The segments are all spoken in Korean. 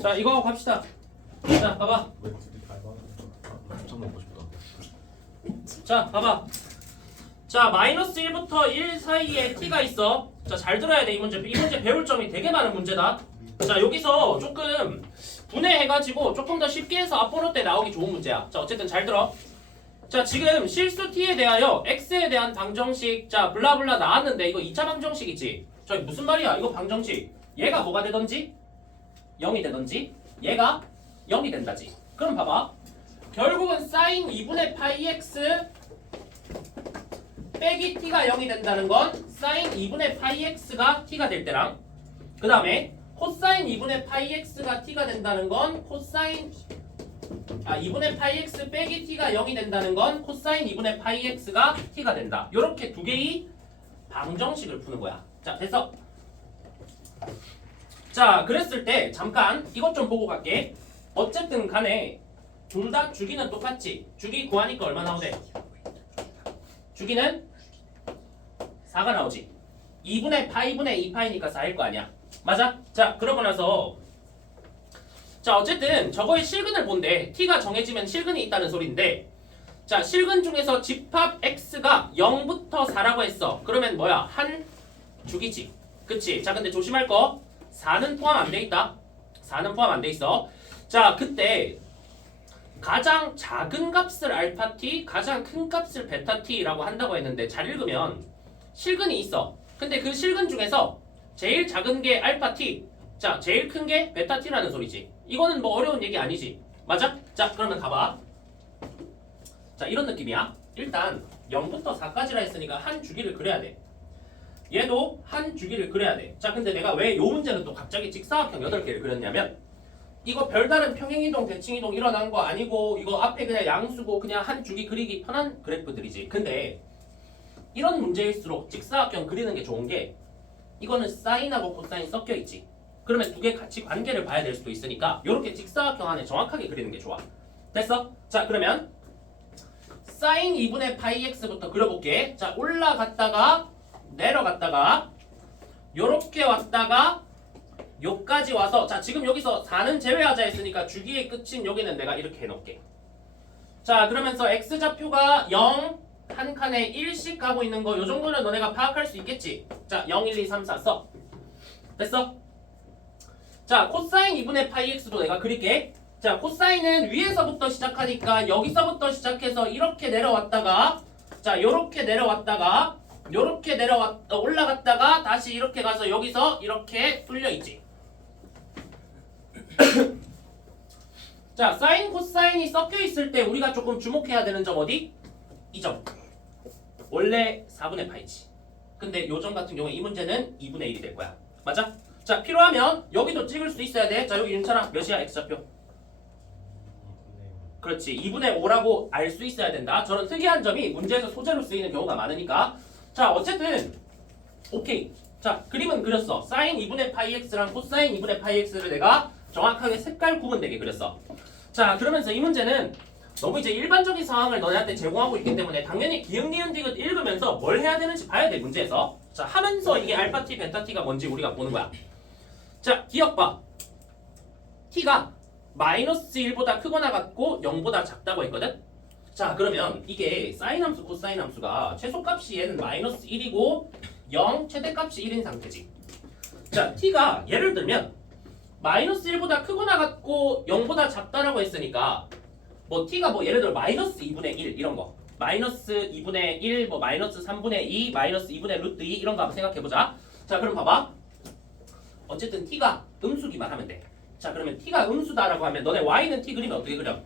자 이거 하고 갑시다. 자 봐봐. 참 먹고 싶다. 자 봐봐. 자 마이너스 1부터 1 사이에 t가 있어. 자 잘 들어야 돼. 이 문제 배울 점이 되게 많은 문제다. 자 여기서 조금 분해해가지고 조금 더 쉽게 해서 앞번호 때 나오기 좋은 문제야. 자 어쨌든 잘 들어. 자 지금 실수 t에 대하여 x에 대한 방정식 자 블라블라 나왔는데 이거 2차 방정식이지. 자 무슨 말이야 이거 방정식. 얘가 뭐가 되던지 0이 되던지 얘가 0이 된다지. 그럼 봐봐. 결국은 sin 2분의 파이 x 빼기 t가 0이 된다는 건 sin 2분의 파이 x가 t가 될 때랑 그 다음에 코사인 2분의 파이 x가 t가 된다는 건 코사인 2분의 파이 x 빼기 t가 0이 된다는 건 코사인 2분의 파이 x가 t가 된다. 요렇게 두 개의 방정식을 푸는 거야. 자 됐어. 자 그랬을 때 잠깐 이것 좀 보고 갈게. 어쨌든 간에 둘 다 주기는 똑같지. 주기 구하니까 얼마 나오대? 주기는 4가 나오지. 2분의 파이분의 2파이니까 4일 거 아니야. 맞아? 자 그러고 나서 자 어쨌든 저거의 실근을 본대. t가 정해지면 실근이 있다는 소리인데 자 실근 중에서 집합 x가 0부터 4라고 했어. 그러면 뭐야? 한 주기지. 그치? 자 근데 조심할 거 4는 포함 안 돼 있다. 4는 포함 안 돼 있어. 자 그때 가장 작은 값을 알파 t, 가장 큰 값을 베타 t라고 한다고 했는데 잘 읽으면 실근이 있어. 근데 그 실근 중에서 제일 작은 게 알파 t, 자 제일 큰 게 베타 t라는 소리지. 이거는 뭐 어려운 얘기 아니지. 맞아? 자 그러면 가봐. 자 이런 느낌이야. 일단 0부터 4까지라 했으니까 한 주기를 그려야 돼. 얘도 한 주기를 그려야 돼. 자 근데 내가 왜 요 문제는 또 갑자기 직사각형 8개를 그렸냐면 이거 별다른 평행이동 대칭이동 일어난 거 아니고 이거 앞에 그냥 양수고 그냥 한 주기 그리기 편한 그래프들이지. 근데 이런 문제일수록 직사각형 그리는 게 좋은 게 이거는 사인하고 코사인 섞여 있지. 그러면 두 개 같이 관계를 봐야 될 수도 있으니까 이렇게 직사각형 안에 정확하게 그리는 게 좋아. 됐어? 자 그러면 사인 2분의 파이 x부터 그려볼게. 자 올라갔다가 내려갔다가 요렇게 왔다가 요까지 와서 자 지금 여기서 4는 제외하자 했으니까 주기의 끝인 여기는 내가 이렇게 해놓을게. 자 그러면서 x좌표가 0 한 칸에 1씩 가고 있는 거 요 정도는 너네가 파악할 수 있겠지. 자 0, 1, 2, 3, 4 써. 됐어? 자 코사인 2분의 파이 x도 내가 그릴게. 자 코사인은 위에서부터 시작하니까 여기서부터 시작해서 이렇게 내려왔다가 자 요렇게 내려왔다가 요렇게 올라갔다가 다시 이렇게 가서 여기서 이렇게 뚫려있지. 자 사인 코사인이 섞여 있을 때 우리가 조금 주목해야 되는 점 어디? 이 점. 원래 4분의 파이지. 근데 요 점 같은 경우에 이 문제는 2분의 1이 될 거야. 맞아? 자 필요하면 여기도 찍을 수 있어야 돼. 자 여기 윤찬아 몇이야 x좌표? 그렇지 2분의 5라고 알 수 있어야 된다. 저런 특이한 점이 문제에서 소재로 쓰이는 경우가 많으니까. 자 어쨌든 오케이. 자 그림은 그렸어. 사인 2분의 파이 x랑 코사인 2분의 파이 x를 내가 정확하게 색깔 구분되게 그렸어. 자 그러면서 이 문제는 너무 이제 일반적인 상황을 너네한테 제공하고 있기 때문에 당연히 기역 니은 디귿 읽으면서 뭘 해야 되는지 봐야 돼 문제에서. 자 하면서 이게 알파 t, 베타 t가 뭔지 우리가 보는 거야. 자 기억 봐. t가 마이너스 1보다 크거나 같고 0보다 작다고 했거든. 자 그러면 이게 사인 함수, 코사인 함수가 최소값이 얘는 마이너스 1이고 0 최대값이 1인 상태지. 자 t가 예를 들면 마이너스 1보다 크거나 같고 0보다 작다라고 했으니까 뭐 t가 뭐 예를 들어 마이너스 2분의 1 이런 거 마이너스 2분의 1 뭐 마이너스 3분의 2 마이너스 2분의 루트 2 이런 거 한번 생각해보자. 자 그럼 봐봐. 어쨌든 t가 음수기만 하면 돼. 자 그러면 t가 음수다라고 하면 너네 y는 t 그리면 어떻게 그려?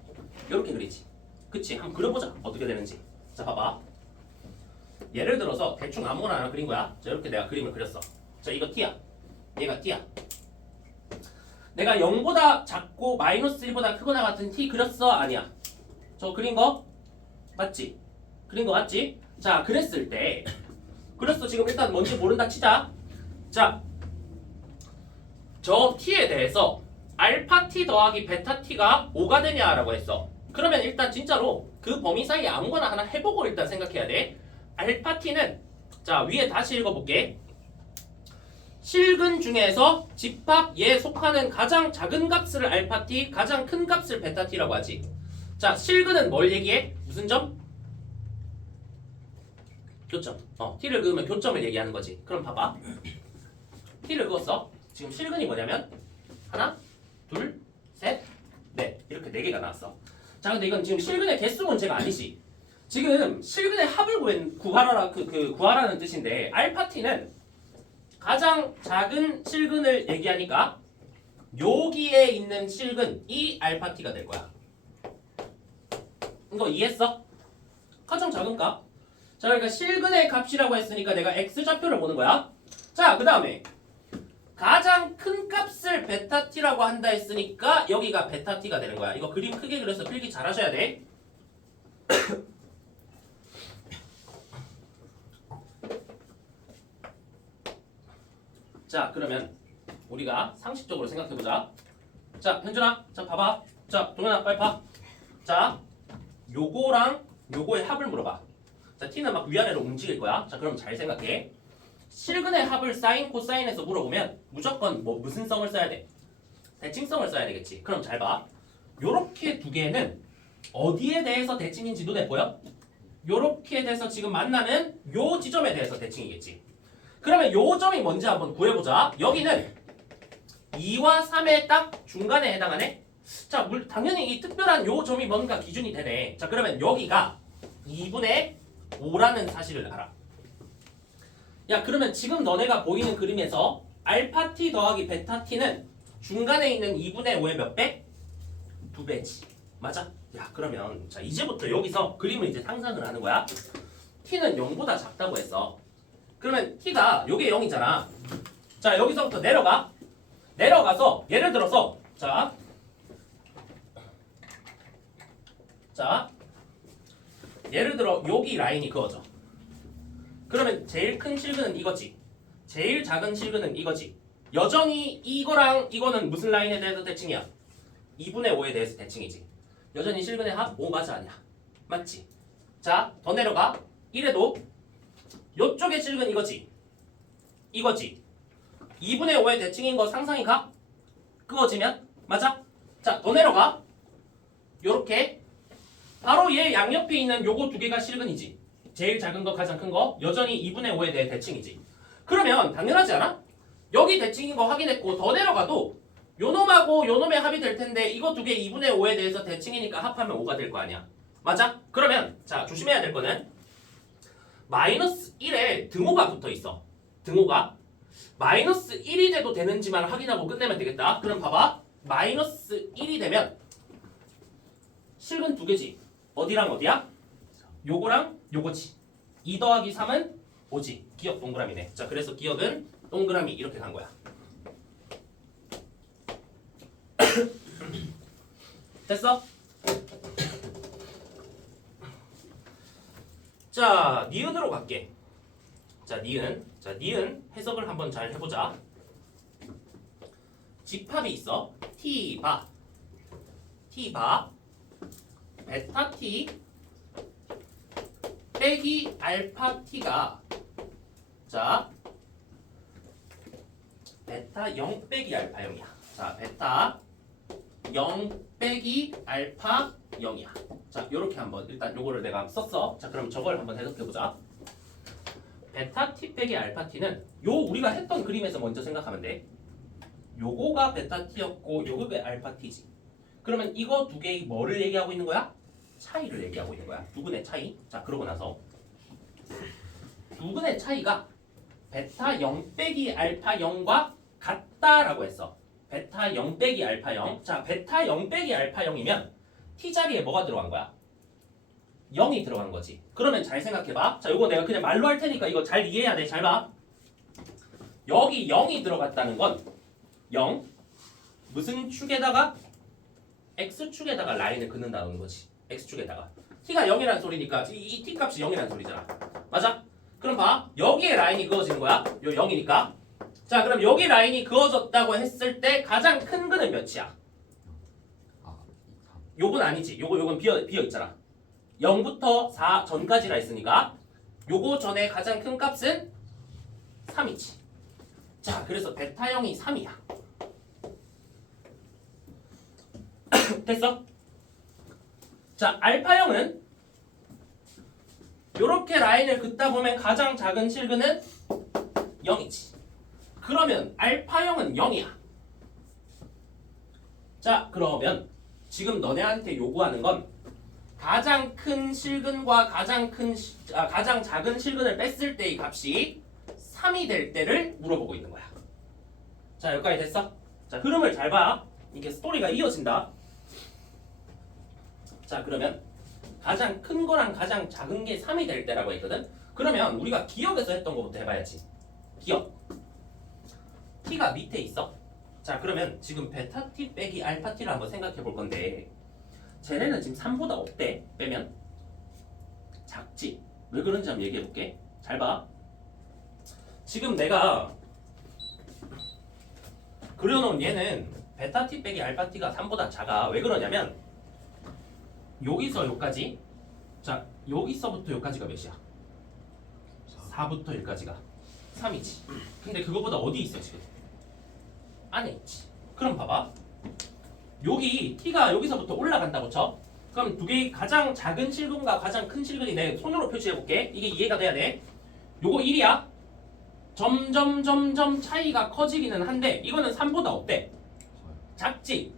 이렇게 그리지. 그치? 한번 그려보자. 어떻게 되는지. 자 봐봐. 예를 들어서 대충 아무거나 하나 그린 거야. 자 이렇게 내가 그림을 그렸어. 자 이거 t야. 얘가 t야. 내가 0보다 작고 마이너스 1보다 크거나 같은 t 그렸어? 아니야? 저 그린 거? 맞지? 그린 거 맞지? 자 그랬을 때 그랬어. 지금 일단 뭔지 모른다 치자. 자 저 t에 대해서 알파 t 더하기 베타 t가 5가 되냐라고 했어. 그러면 일단 진짜로 그 범위 사이에 아무거나 하나 해보고 일단 생각해야 돼. 알파 t는 자 위에 다시 읽어볼게. 실근 중에서 집합에 속하는 가장 작은 값을 알파 t, 가장 큰 값을 베타 t라고 하지. 자, 실근은 뭘 얘기해? 무슨 점? 교점. t를 그으면 교점을 얘기하는 거지. 그럼 봐봐. t를 그었어. 지금 실근이 뭐냐면 하나, 둘, 셋, 넷 이렇게 네 개가 나왔어. 자, 근데 이건 지금 실근의 개수 문제가 아니지. 지금 실근의 합을 구하라는 뜻인데 알파 t는 가장 작은 실근을 얘기하니까 여기에 있는 실근이 알파 t가 될 거야. 이거 이해했어? 가장 작은 값. 자, 그러니까 실근의 값이라고 했으니까 내가 x 좌표를 보는 거야. 자, 그 다음에 가장 큰 값을 베타 t라고 한다 했으니까 여기가 베타 t가 되는 거야. 이거 그림 크게 그려서 필기 잘 하셔야 돼. 자, 그러면 우리가 상식적으로 생각해보자. 자, 현준아, 자 봐봐. 자, 동현아, 빨리 봐. 자, 요거랑 요거의 합을 물어봐. 자, t는 막 위아래로 움직일 거야. 자, 그럼 잘 생각해. 실근의 합을 사인, 코사인에서 물어보면 무조건 뭐 무슨 성을 써야 돼? 대칭성을 써야 되겠지. 그럼 잘 봐. 요렇게 두 개는 어디에 대해서 대칭인지 눈에 보여? 요렇게 돼서 지금 만나는 요 지점에 대해서 대칭이겠지. 그러면 요 점이 뭔지 한번 구해보자. 여기는 2와 3의 딱 중간에 해당하네. 자, 당연히 이 특별한 요 점이 뭔가 기준이 되네. 자, 그러면 여기가 2분의 5라는 사실을 알아. 야, 그러면 지금 너네가 보이는 그림에서 알파 t 더하기 베타 t는 중간에 있는 2분의 5의 몇 배? 2배지. 맞아? 야, 그러면 자, 이제부터 여기서 그림을 이제 상상을 하는 거야. t는 0보다 작다고 했어. 그러면 t가 요게 0이잖아. 자, 여기서부터 내려가. 내려가서 예를 들어서 자, 예를 들어 여기 라인이 그어져. 그러면 제일 큰 실근은 이거지. 제일 작은 실근은 이거지. 여전히 이거랑 이거는 무슨 라인에 대해서 대칭이야? 2분의 5에 대해서 대칭이지. 여전히 실근의 합 5 맞아 아니야? 맞지? 자, 더 내려가. 이래도 요쪽의 실근 이거지. 이거지. 2분의 5의 대칭인 거 상상이 가? 그어지면? 맞아? 자, 더 내려가. 요렇게 바로 얘 양옆에 있는 요거 두 개가 실근이지. 제일 작은 거 가장 큰 거 여전히 2분의 5에 대해 대칭이지. 그러면 당연하지 않아? 여기 대칭인 거 확인했고 더 내려가도 요놈하고 요놈의 합이 될 텐데 이거 두 개 2분의 5에 대해서 대칭이니까 합하면 5가 될 거 아니야. 맞아? 그러면 자, 조심해야 될 거는 마이너스 1에 등호가 붙어 있어. 등호가 마이너스 1이 돼도 되는지만 확인하고 끝내면 되겠다. 그럼 봐봐. 마이너스 1이 되면 실근 두 개지. 어디랑 어디야? 요거랑 요거지. 2 더하기 3은 5지. 기억 동그라미네. 자, 그래서 기억은 동그라미 이렇게 간 거야. 됐어? 자, 니은으로 갈게. 자, 니은. 자, 니은 해석을 한번 잘 해보자. 집합이 있어. T바. T바. 베타 T 빼기 알파 T가 자, 베타 0 빼기 알파 0이야. 자, 베타 0 빼기 알파 0이야. 자, 요렇게 한번 일단 요거를 내가 썼어. 자, 그럼 저걸 한번 해석해보자. 베타 t 빼기 알파 t는 요 우리가 했던 그림에서 먼저 생각하면 돼. 요거가 베타 t였고 요거가 알파 t지. 그러면 이거 두 개의 뭐를 얘기하고 있는 거야? 차이를 얘기하고 있는 거야. 두 근의 차이. 자, 그러고 나서 두 근의 차이가 베타 0 빼기 알파 0과 같다라고 했어. 베타 0 빼기 알파 0. 자, 베타 0 빼기 알파 0이면 t 자리에 뭐가 들어간 거야? 0이 들어간 거지. 그러면 잘 생각해봐. 자, 이거 내가 그냥 말로 할 테니까 이거 잘 이해해야 돼. 잘 봐. 여기 0이 들어갔다는 건 0 무슨 축에다가 x축에다가 라인을 긋는다는 거지. x축에다가 t가 0이라는 소리니까 이 t 값이 0이라는 소리잖아. 맞아? 그럼 봐. 여기에 라인이 그어지는 거야. 요 0이니까. 자, 그럼 여기 라인이 그어졌다고 했을 때 가장 큰 근은 몇이야? 요건 아니지. 요건 비어 있잖아. 0부터 4 전까지라 했으니까 요거 전에 가장 큰 값은 3이지. 자, 그래서 베타형이 3이야. 됐어? 자, 알파형은 요렇게 라인을 긋다 보면 가장 작은 실근은 0이지. 그러면 알파형은 0이야. 자, 그러면 지금 너네한테 요구하는 건 가장 큰 실근과 가장 작은 실근을 뺐을 때의 값이 3이 될 때를 물어보고 있는 거야. 자, 여기까지 됐어? 자, 흐름을 잘 봐. 이게 스토리가 이어진다. 자, 그러면 가장 큰 거랑 가장 작은 게 3이 될 때라고 했거든? 그러면 우리가 기억에서 했던 거부터 해봐야지. 기억. t가 밑에 있어. 자, 그러면 지금 베타 t 빼기 알파 t를 한번 생각해 볼 건데 쟤네는 지금 3보다 어때? 빼면? 작지? 왜 그런지 한번 얘기해 볼게. 잘 봐. 지금 내가 그려놓은 얘는 베타 t 빼기 알파 t가 3보다 작아. 왜 그러냐면 여기서 여기까지, 자 여기서부터 여기까지가 몇이야? 4부터 여기까지가 3이지. 근데 그거보다 어디 있어 지금? 안에 있지. 그럼 봐봐. 여기 t가 여기서부터 올라간다고 쳐. 그럼 두 개의 가장 작은 실근과 가장 큰 실근이 내 손으로 표시해 볼게. 이게 이해가 돼야 돼. 요거 1이야. 점점 차이가 커지기는 한데 이거는 3보다 어때? 작지?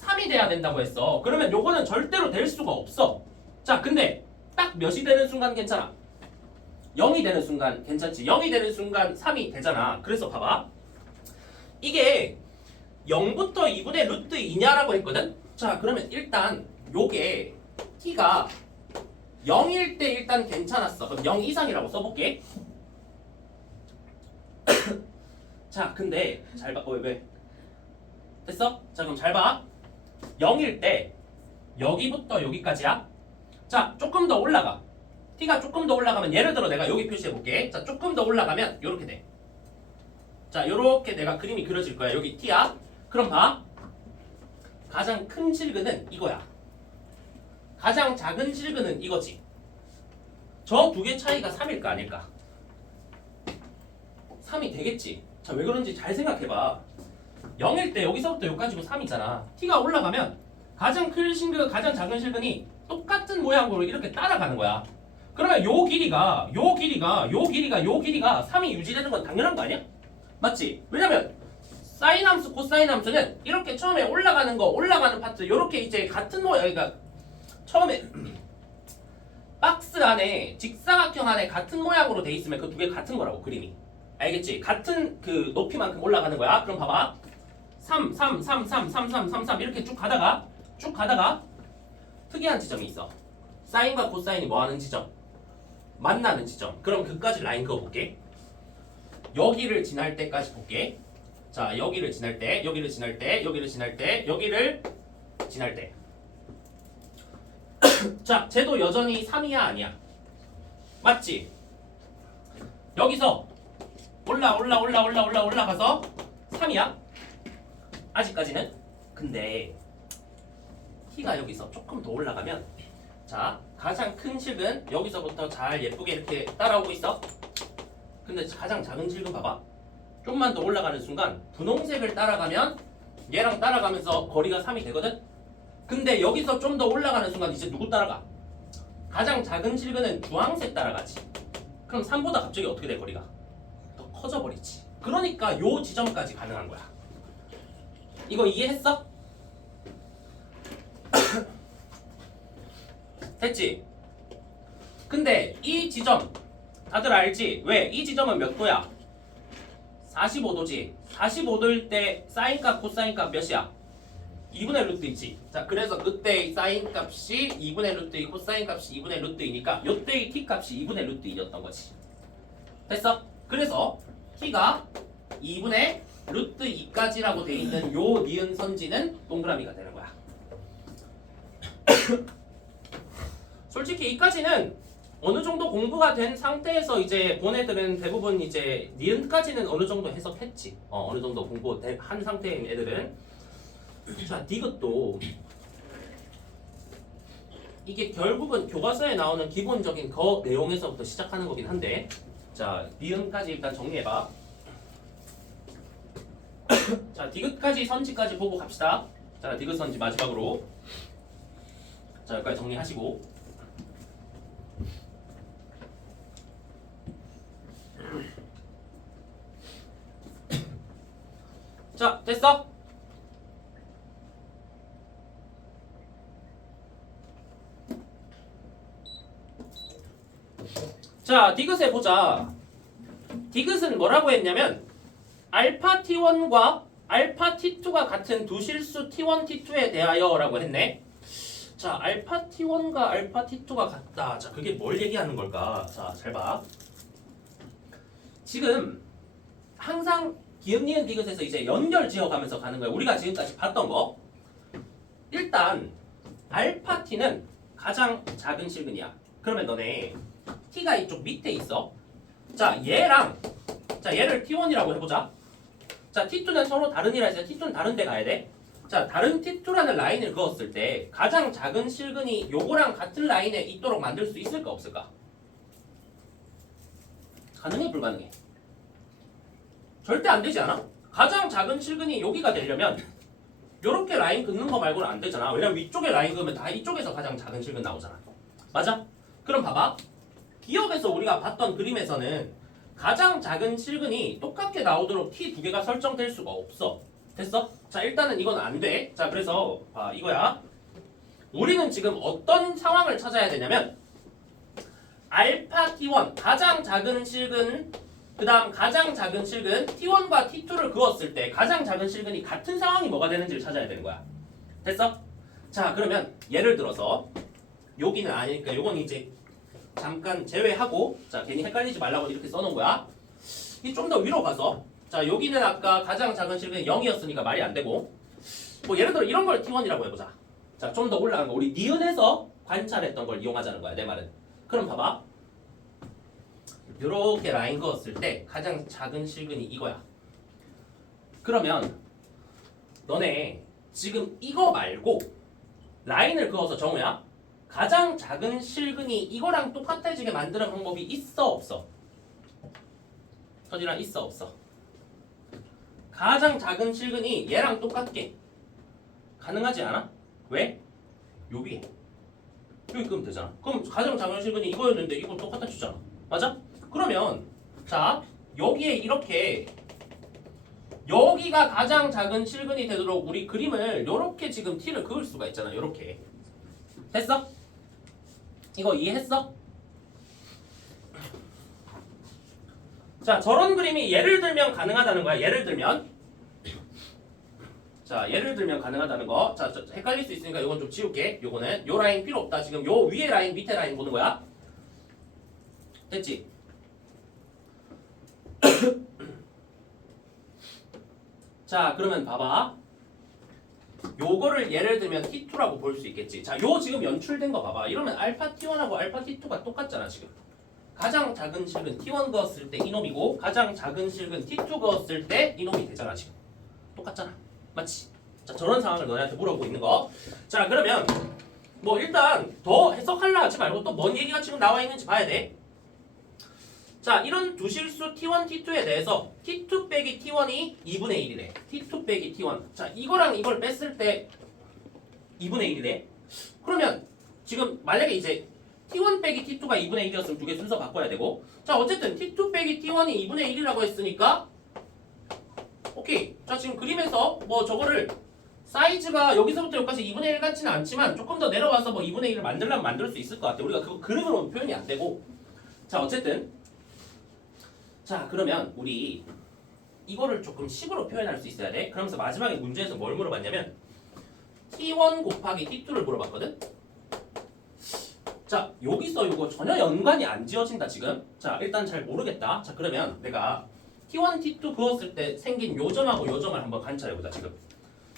3이 돼야 된다고 했어. 그러면 요거는 절대로 될 수가 없어. 자, 근데 딱 몇이 되는 순간 괜찮아? 0이 되는 순간 괜찮지? 0이 되는 순간 3이 되잖아. 그래서 봐봐. 이게 0부터 2분의 루트 2냐라고 했거든? 자, 그러면 일단 요게 t가 0일 때 일단 괜찮았어. 그럼 0 이상이라고 써볼게. 자, 근데 잘 봐. 왜? 됐어? 자, 그럼 잘 봐. 0일 때 여기부터 여기까지야. 자, 조금 더 올라가. t가 조금 더 올라가면 예를 들어 내가 여기 표시해 볼게. 자, 조금 더 올라가면 이렇게 돼. 자, 요렇게 내가 그림이 그려질 거야. 여기 t야. 그럼 봐. 가장 큰 실근은 이거야. 가장 작은 실근은 이거지. 저 두 개 차이가 3일까 아닐까? 3이 되겠지. 자, 왜 그런지 잘 생각해봐. 0일 때 여기서부터 여기까지고 3이잖아. t가 올라가면 가장 큰 실근, 가장 작은 실근이 똑같은 모양으로 이렇게 따라가는 거야. 그러면 요 길이가 3이 유지되는 건 당연한 거 아니야? 맞지? 왜냐면 사인 함수, 코사인 함수는 이렇게 처음에 올라가는 파트 요렇게 이제 같은 모양, 그러니까 처음에 박스 안에 직사각형 안에 같은 모양으로 돼 있으면 그 두 개 같은 거라고 그림이. 알겠지? 같은 그 높이만큼 올라가는 거야. 그럼 봐봐. 3 이렇게 쭉 가다가 특이한 지점이 있어. 사인과 코사인이 뭐 하는 지점? 만나는 지점. 그럼 그까지 라인 그어볼게. 여기를 지날 때까지 볼게. 자, 여기를 지날 때. 자, 쟤도 여전히 3이야 아니야? 맞지? 여기서 올라가서 3이야? 아직까지는? 근데 t가 여기서 조금 더 올라가면, 자, 가장 큰 실근 여기서부터 잘 예쁘게 이렇게 따라오고 있어. 근데 가장 작은 실근 봐봐. 좀만 더 올라가는 순간 분홍색을 따라가면 얘랑 따라가면서 거리가 3이 되거든? 근데 여기서 좀 더 올라가는 순간 이제 누구 따라가? 가장 작은 실근은 주황색 따라가지. 그럼 3보다 갑자기 어떻게 돼 거리가? 더 커져버리지. 그러니까 요 지점까지 가능한 거야. 이거 이해했어? 됐지? 근데 이 지점 다들 알지? 왜? 이 지점은 몇 도야? 45도지. 45도일 때 사인값 코사인값 몇이야? 2분의 루트 2지. 자, 그래서 그때의 사인 값이 2분의 루트 2, 코사인 값이 2분의 루트 2니까 요때의 t 값이 2분의 루트 2였던 거지. 됐어? 그래서 t가 2분의 루트 2까지라고 돼 있는 요 니은 선지는 동그라미가 되는 거야. 솔직히 이까지는 어느 정도 공부가 된 상태에서 이제 본 애들은 대부분 이제 니은까지는 어느 정도 해석했지. 어느 정도 공부한 상태인 애들은. 자, 디귿도 이게 결국은 교과서에 나오는 기본적인 거 내용에서부터 시작하는 거긴 한데, 자, 니은까지 일단 정리해봐. 자, 디귿까지 선지까지 보고 갑시다. 자, 디귿 선지 마지막으로. 자, 여기까지 정리하시고. 자, 됐어? 자, 디귿에 보자. 디귿은 뭐라고 했냐면 알파 T1과 알파 T2가 같은 두 실수 T1, T2에 대하여라고 했네. 자, 알파 T1과 알파 T2가 같다. 자, 그게 뭘 얘기하는 걸까? 자, 잘 봐. 지금 항상 기억, 니은, 디귿에서 이제 연결 지어가면서 가는 거야. 우리가 지금까지 봤던 거. 일단 알파 T는 가장 작은 실근이야. 그러면 너네 T가 이쪽 밑에 있어. 자, 얘랑 자, 얘를 T1이라고 해보자. 자, T2는 서로 다른이라 해서 T2는 다른 데 가야 돼. 자, 다른 T2라는 라인을 그었을 때 가장 작은 실근이 요거랑 같은 라인에 있도록 만들 수 있을까 없을까? 가능해 불가능해? 절대 안 되지 않아? 가장 작은 실근이 여기가 되려면 요렇게 라인 긋는 거 말고는 안 되잖아. 왜냐면 위쪽에 라인 그으면 다 이쪽에서 가장 작은 실근 나오잖아. 맞아? 그럼 봐봐. 기억에서 우리가 봤던 그림에서는 가장 작은 실근이 똑같게 나오도록 T 두 개가 설정될 수가 없어. 됐어? 자, 일단은 이건 안 돼. 자, 그래서 이거야. 우리는 지금 어떤 상황을 찾아야 되냐면 알파 T1 가장 작은 실근 그 다음 가장 작은 실근 T1과 T2를 그었을 때 가장 작은 실근이 같은 상황이 뭐가 되는지를 찾아야 되는 거야. 됐어? 자, 그러면 예를 들어서 여기는 아니니까 요건 이제 잠깐 제외하고, 자, 괜히 헷갈리지 말라고 이렇게 써놓은 거야. 이 좀 더 위로 가서, 자, 여기는 아까 가장 작은 실근이 0이었으니까 말이 안 되고, 뭐 예를 들어 이런 걸 T1이라고 해보자. 자, 좀 더 올라간 거, 우리 니은에서 관찰했던 걸 이용하자는 거야, 내 말은. 그럼 봐봐. 이렇게 라인 그었을 때 가장 작은 실근이 이거야. 그러면 너네 지금 이거 말고 라인을 그어서 정우야, 가장 작은 실근이 이거랑 똑같아지게 만드는 방법이 있어 없어? 선이랑 있어 없어? 가장 작은 실근이 얘랑 똑같게 가능하지 않아? 왜? 요 위에 여기 끄면 되잖아. 그럼 가장 작은 실근이 이거였는데 이거 똑같아지잖아. 맞아? 그러면 자, 여기에 이렇게 여기가 가장 작은 실근이 되도록 우리 그림을 요렇게 지금 T를 그을 수가 있잖아. 요렇게. 됐어? 이거 이해했어? 자, 저런 그림이 예를 들면 가능하다는 거야. 예를 들면 자, 예를 들면 가능하다는 거. 자, 헷갈릴 수 있으니까 이건 좀 지울게. 요거는 요 라인 필요 없다. 지금 요 위에 라인 밑에 라인 보는 거야. 됐지? 자, 그러면 봐봐. 요거를 예를 들면 T2라고 볼 수 있겠지. 자, 요 지금 연출된 거 봐봐. 이러면 알파 T1하고 알파 T2가 똑같잖아, 지금. 가장 작은 실근 T1 그었을 때 이놈이고 가장 작은 실근 T2 그었을 때 이놈이 되잖아, 지금. 똑같잖아. 맞지? 자, 저런 상황을 너네한테 물어보고 있는 거. 자, 그러면 뭐 일단 더 해석하려 하지 말고 또 뭔 얘기가 지금 나와 있는지 봐야 돼. 자, 이런 두 실수 T1, T2에 대해서 T2 빼기 T1이 2분의 1이래. T2 빼기 T1. 자, 이거랑 이걸 뺐을 때 2분의 1이래. 그러면 지금 만약에 이제 T1 빼기 T2가 2분의 1이었으면 두 개 순서 바꿔야 되고, 자, 어쨌든 T2 빼기 T1이 2분의 1이라고 했으니까 오케이. 자, 지금 그림에서 뭐 저거를 사이즈가 여기서부터 여기까지 2분의 1 같지는 않지만 조금 더 내려와서 뭐 2분의 1을 만들려면 만들 수 있을 것 같아. 우리가 그거 그림으로는 표현이 안 되고. 자, 어쨌든 자, 그러면 우리 이거를 조금 식으로 표현할 수 있어야 돼. 그러면서 마지막에 문제에서 뭘 물어봤냐면 T1 곱하기 T2를 물어봤거든. 자, 여기서 이거 전혀 연관이 안 지어진다 지금. 자, 일단 잘 모르겠다. 자, 그러면 내가 T1, T2 그었을 때 생긴 요 점하고 요 점을 한번 관찰해보자 지금.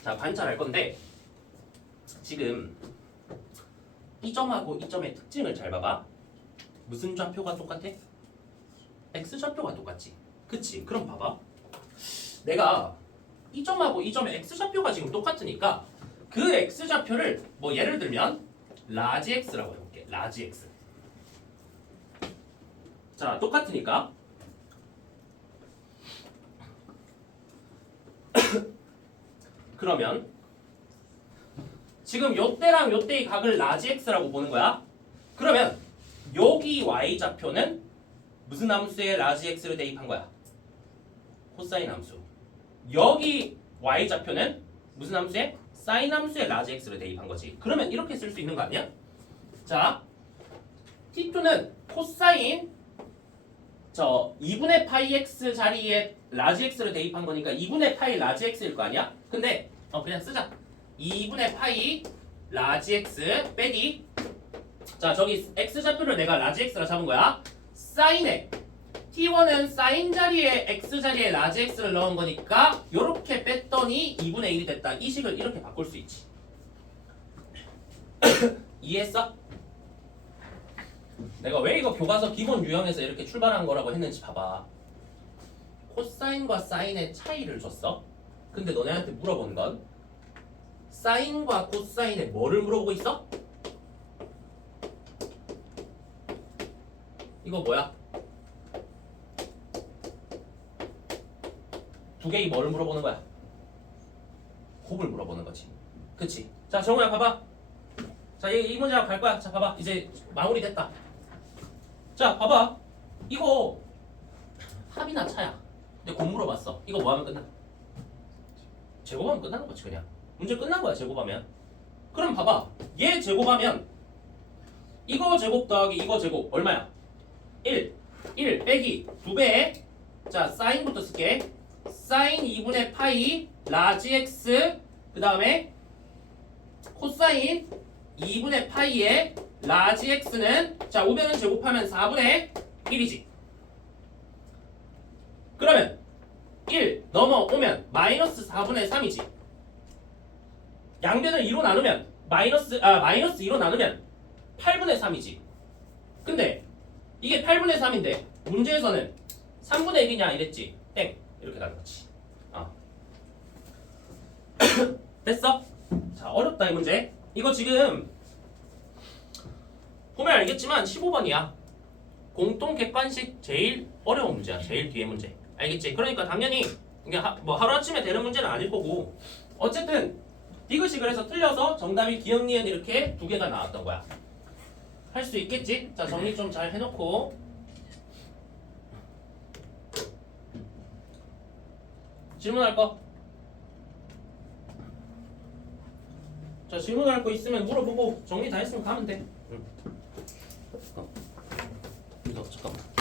자, 관찰할 건데 지금 이 점하고 이 점의 특징을 잘 봐봐. 무슨 좌표가 똑같아? X좌표가 똑같지. 그치? 그럼 봐봐. 내가 이 점하고 이 점의 X좌표가 지금 똑같으니까 그 X좌표를 뭐 예를 들면 라지 X라고 해볼게. 라지 X. 자, 똑같으니까 그러면 지금 요때랑 요때의 각을 라지 x라고 보는 거야. 그러면 여기 y좌표는 무슨 함수에 라지 x를 대입한 거야? 코사인 함수. 여기 y좌표는 무슨 함수에? 사인 함수에 라지 x를 대입한 거지. 그러면 이렇게 쓸 수 있는 거 아니야? 자, t2는 코사인 2분의 파이 x 자리에 라지 x를 대입한 거니까 2분의 파이 라지 x일 거 아니야? 근데 그냥 쓰자. 2분의 파이 라지 x 빼기, 자 저기 x좌표를 내가 라지 x라 잡은 거야. 사인에 t1은 사인 자리에 x 자리에 라지 x를 넣은 거니까 요렇게 뺐더니 2분의 1이 됐다. 이 식을 이렇게 바꿀 수 있지. 이해했어? 내가 왜 이거 교과서 기본 유형에서 이렇게 출발한 거라고 했는지 봐봐. 코사인과 사인의 차이를 줬어. 근데 너네한테 물어본 건 사인과 코사인의 뭐를 물어보고 있어? 이거 뭐야? 두 개의 뭐를 물어보는 거야? 곱을 물어보는 거지. 그치? 자 정우야 봐봐. 자 이 문제하고 갈 거야. 자 봐봐. 이제 마무리 됐다. 자 봐봐. 이거 합이나 차야. 근데 곱 물어봤어. 이거 뭐 하면 끝나? 제곱하면 끝나는 거지 그냥. 문제 끝난 거야 제곱하면. 그럼 봐봐. 얘 제곱하면 이거 제곱 더하기 이거 제곱 얼마야? 1 빼기 2배. 자 사인부터 쓸게. 사인 2분의 파이 라지 x 그 다음에 코사인 2분의 파이의 라지 x는 자 500은 제곱하면 4분의 1이지. 그러면 1 넘어오면 마이너스 4분의 3이지. 양변을 2로 나누면 마이너스 2로 나누면 8분의 3이지. 근데 이게 8분의 3인데 문제에서는 3분의 1이냐 이랬지. 땡 이렇게 가는 거지. 됐어? 자 어렵다 이 문제. 이거 지금 보면 알겠지만 15번이야. 공통 객관식 제일 어려운 문제야. 제일 뒤에 문제. 알겠지? 그러니까 당연히 이게 뭐 하루아침에 되는 문제는 아닐 거고 어쨌든 디귿식을 해서 틀려서 정답이 기역, 니은 이렇게 두 개가 나왔던 거야. 할 수 있겠지? 자 정리 좀 잘 해놓고 질문할 거? 자 질문할 거 있으면 물어보고 정리 다 했으면 가면 돼. 잠깐만.